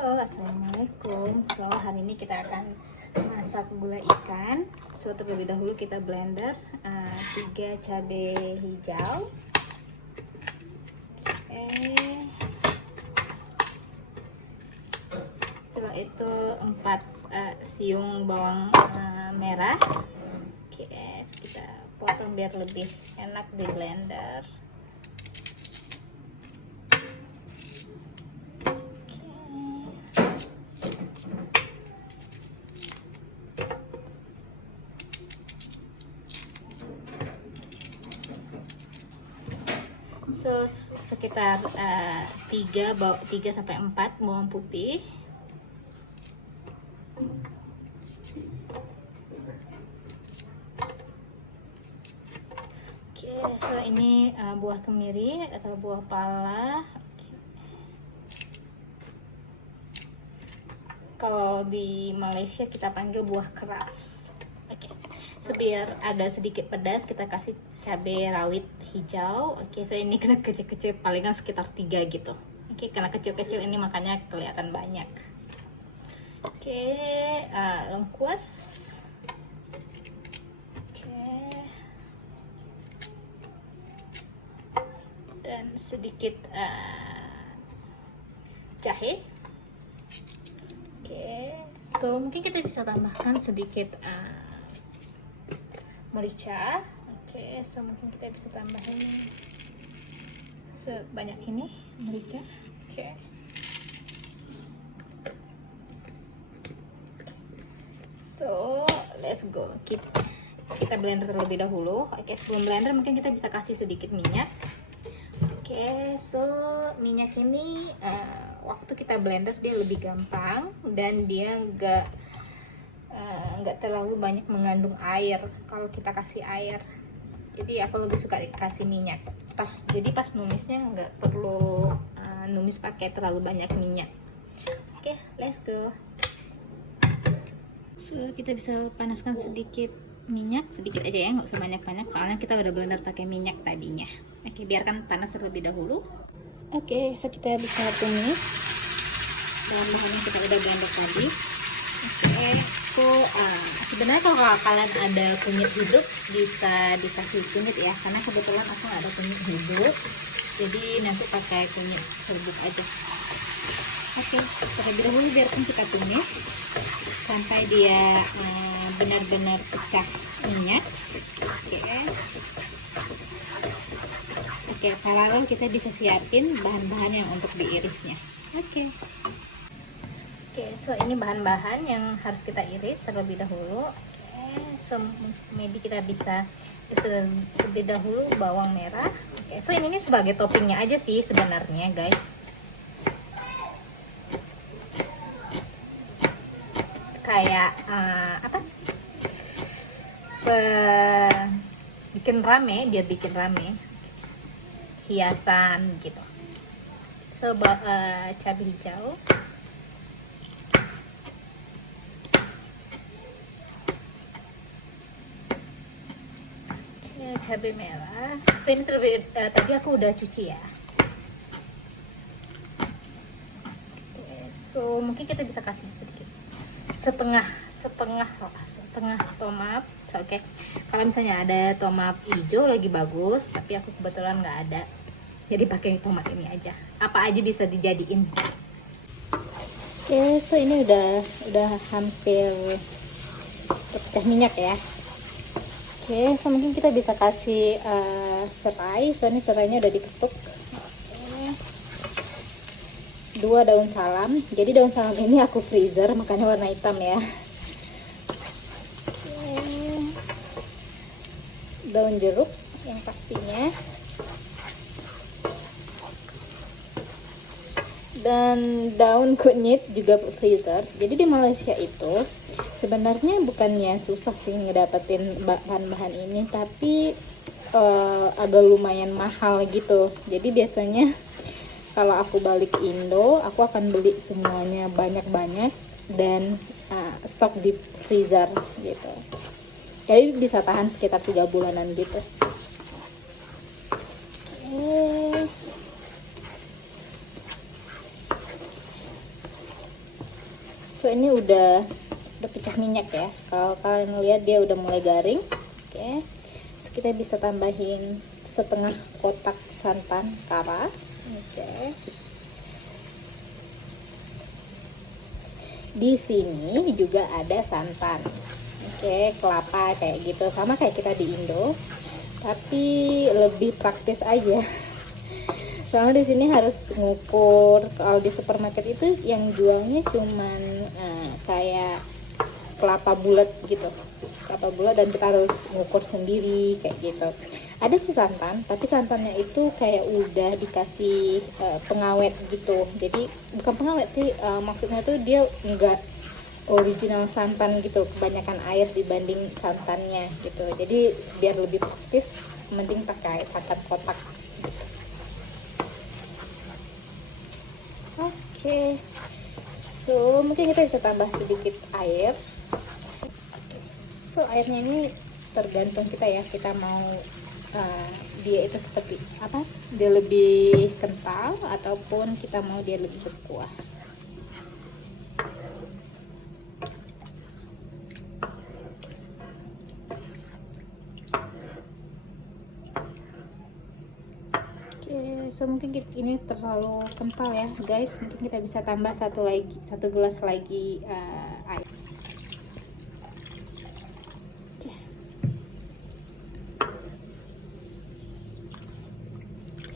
Halo, assalamualaikum. So hari ini kita akan masak gulai ikan. So terlebih dahulu kita blender 3 cabai hijau. Oke. Setelah itu 4 siung bawang merah. Oke, so kita potong biar lebih enak di blender. So sekitar 3 sampai 4 bawang putih. Oke, so ini buah kemiri atau buah pala. Kalau di Malaysia kita panggil buah keras. Oke, so biar ada sedikit pedas kita kasih cabai rawit hijau. Oke, so ini kena kecil-kecil, palingan sekitar 3 gitu. Oke, karena kecil-kecil ini makanya kelihatan banyak. Oke, lengkuas. Oke, dan sedikit jahe. Oke, so mungkin kita bisa tambahkan sedikit merica. Oke, so mungkin kita bisa tambahin sebanyak ini merica. Oke. So, let's go. Kita blender terlebih dahulu. Oke, sebelum blender mungkin kita bisa kasih sedikit minyak. Oke, so minyak ini waktu kita blender dia lebih gampang dan dia nggak terlalu banyak mengandung air kalau kita kasih air. Jadi aku lebih suka dikasih minyak. Jadi pas numisnya nggak perlu numis pakai terlalu banyak minyak. Oke, let's go. So kita bisa panaskan sedikit minyak, sedikit aja ya, nggak usah banyak-banyak soalnya kita udah blender pakai minyak tadinya. Oke, biarkan panas terlebih dahulu. Oke, so kita bisa tumis bahan-bahan yang kita udah blender tadi. Oke, so sebenarnya kalau kalian ada kunyit hidup bisa dikasih kunyit ya, karena kebetulan aku nggak ada kunyit hidup, jadi nanti pakai kunyit serbuk aja. Oke, terlebih dahulu biarkan kita tumis sampai dia benar-benar pecah minyak. Oke, kalau kita bisa siapin bahan-bahan yang untuk diirisnya. Oke, so ini bahan-bahan yang harus kita iris terlebih dahulu. Oke, so maybe kita bisa terlebih dahulu bawang merah. Oke, so ini sebagai toppingnya aja sih sebenarnya guys. Kayak bikin rame, dia bikin rame, hiasan gitu. So cabai hijau. Cabai merah. So ini tadi aku udah cuci ya. So mungkin kita bisa kasih sedikit setengah tomat. Oke, kalau misalnya ada tomat hijau lagi bagus, tapi aku kebetulan nggak ada, jadi pakai tomat ini aja. Apa aja bisa dijadiin. Oke, so ini udah hampir pecah minyak ya. Oke, so mungkin kita bisa kasih serai. So ini serainya udah diketuk. 2 daun salam. Jadi daun salam ini aku freezer, makanya warna hitam ya. Daun jeruk yang pastinya, dan daun kunyit juga freezer. Jadi di Malaysia itu sebenarnya bukannya susah sih ngedapetin bahan-bahan ini, tapi agak lumayan mahal gitu. Jadi biasanya kalau aku balik Indo, aku akan beli semuanya banyak-banyak dan stok di freezer gitu. Jadi bisa tahan sekitar 3 bulanan gitu. So ini udah pecah minyak ya. Kalau kalian lihat dia udah mulai garing. Oke. So, kita bisa tambahin setengah kotak santan kara. Oke. Di sini juga ada santan. Oke, kelapa kayak gitu, sama kayak kita di Indo, tapi lebih praktis aja. Soalnya di sini harus ngukur. Kalau di supermarket itu yang jualnya cuman kayak kelapa bulat gitu, kelapa bulat, dan kita harus ngukur sendiri kayak gitu. Ada sih santan, tapi santannya itu kayak udah dikasih pengawet gitu. Jadi bukan pengawet sih, maksudnya tuh dia enggak original santan gitu, kebanyakan air dibanding santannya gitu. Jadi biar lebih praktis, mending pakai santan kotak. Oke, so mungkin kita bisa tambah sedikit air. So airnya ini tergantung kita ya, kita mau dia itu seperti apa, dia lebih kental ataupun kita mau dia lebih berkuah. So mungkin ini terlalu kental ya guys, mungkin kita bisa tambah satu gelas lagi air.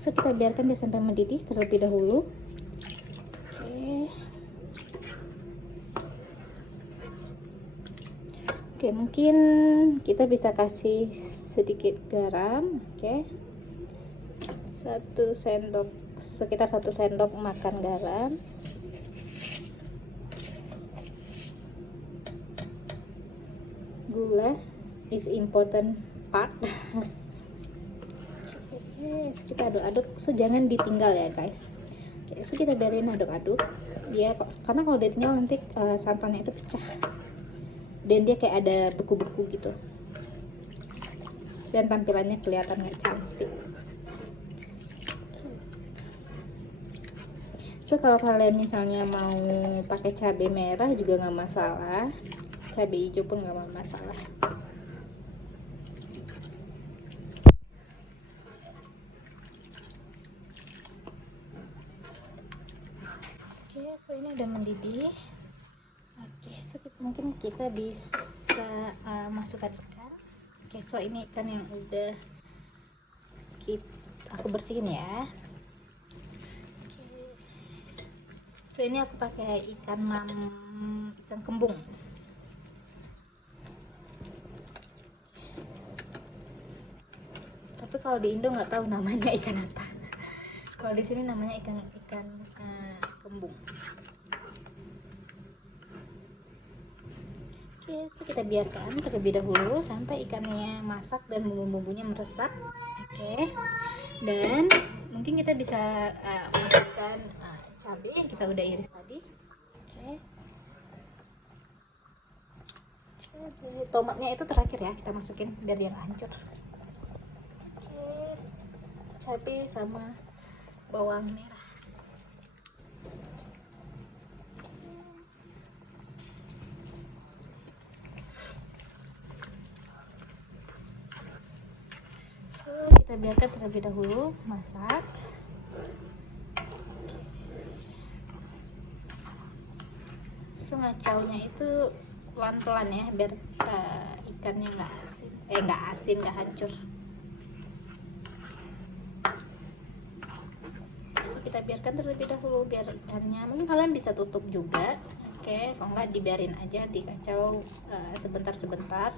So kita biarkan dia sampai mendidih terlebih dahulu. Oke, mungkin kita bisa kasih sedikit garam. Oke, sekitar 1 sendok makan garam. Gula is important part. Oke, kita aduk-aduk, so jangan ditinggal ya guys. Oke, so kita biarin aduk-aduk ya, karena kalau ditinggal nanti santannya itu pecah dan dia kayak ada beku-beku gitu dan tampilannya kelihatan nggak cantik. So kalau kalian misalnya mau pakai cabai merah juga nggak masalah, cabai hijau pun nggak masalah. Oke, so ini udah mendidih. Oke, so mungkin kita bisa masukkan ikan. Oke, so ini ikan yang udah aku bersihin ya. So ini aku pakai ikan kembung. Tapi kalau di Indo nggak tahu namanya ikan apa. Kalau di sini namanya ikan kembung. Oke, so kita biarkan terlebih dahulu sampai ikannya masak dan bumbu-bumbunya meresap. Oke, dan mungkin kita bisa masukkan cabai yang kita udah iris tadi. Oke. Tomatnya itu terakhir ya kita masukin biar dia nggak hancur. Oke, cabai sama bawang merah. So kita biarkan terlebih dahulu masak. So ngacaunya itu pelan-pelan ya, biar ikannya nggak asin, nggak hancur. So kita biarkan terlebih dahulu biar ikannya, mungkin kalian bisa tutup juga. Oke, kalau nggak dibiarin aja dikacau sebentar-sebentar.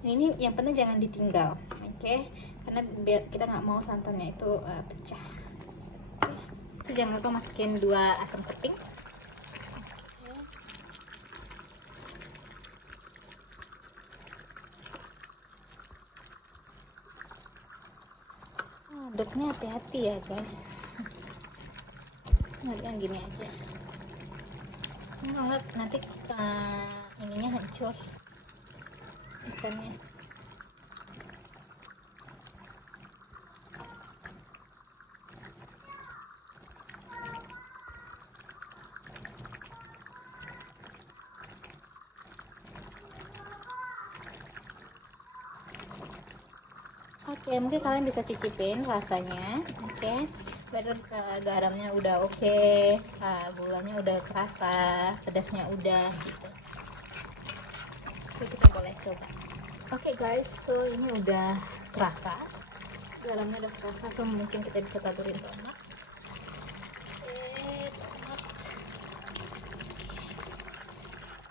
Ini yang penting jangan ditinggal. Oke, karena biar kita nggak mau santannya itu pecah. Oke. So jangan lupa masukin 2 asam keping. Aduknya hati-hati ya guys, yang gini aja, enggak nanti ininya hancur ikannya. Ya mungkin kalian bisa cicipin rasanya. Oke, bener, garamnya udah oke, gulanya udah kerasa, pedasnya udah gitu. Oke, kita boleh coba. Oke guys, so ini udah terasa, garamnya udah terasa, so mungkin kita bisa taburin tomat. Oke, tomat.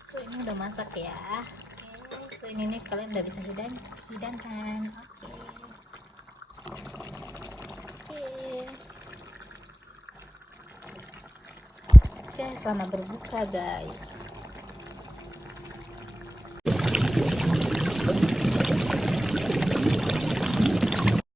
So ini udah masak ya. Oke, so ini nih kalian udah bisa hidangkan. Oke, selamat berbuka guys.